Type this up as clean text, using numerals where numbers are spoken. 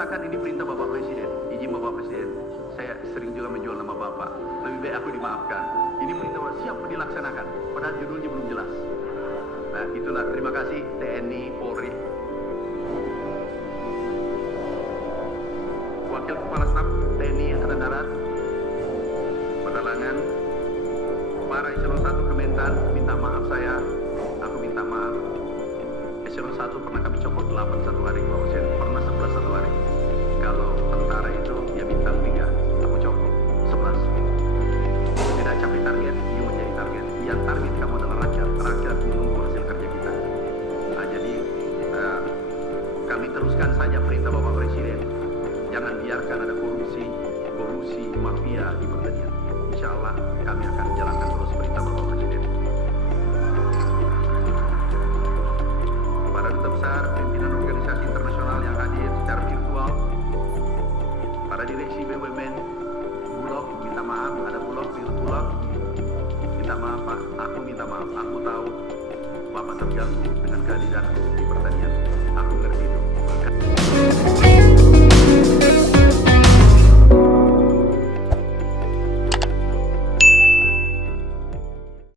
katakan ini perintah Bapak Presiden, izin Bapak Presiden. Saya sering juga menjual nama Bapak. Lebih baik aku dimaafkan. Ini perintah Bapak siap dilaksanakan. Padahal judulnya belum jelas. Nah, itulah. Terima kasih TNI, Polri. Wakil Kepala Staf TNI Angkatan Darat, penerangan, para eselon 1 Kementan, minta maaf aku minta maaf. Eselon 1 pernah kami copot 8 satu hari, Bapak Presiden, pernah 11 satu hari. Kalau tentara itu ya bintang 3, aku copot 11. Tidak capai target, you menjadi target. Yang target kamu adalah rakyat menunggu hasil kerja kita. Nah, jadi kami teruskan saja perintah Bapak Presiden. Jangan biarkan ada korupsi, mafia di pertanian. Insya Allah kami akan jalankan terus perintah Bapak Presiden. Para duta besar, pimpinan organisasi internasional yang hadir secara virtual, para direksi BUMN, Bulog, minta maaf, ada Bulog, minta maaf Pak, aku minta maaf, aku tahu Bapak terganggu dengan kehadiranku di pertanian, aku ngerti itu.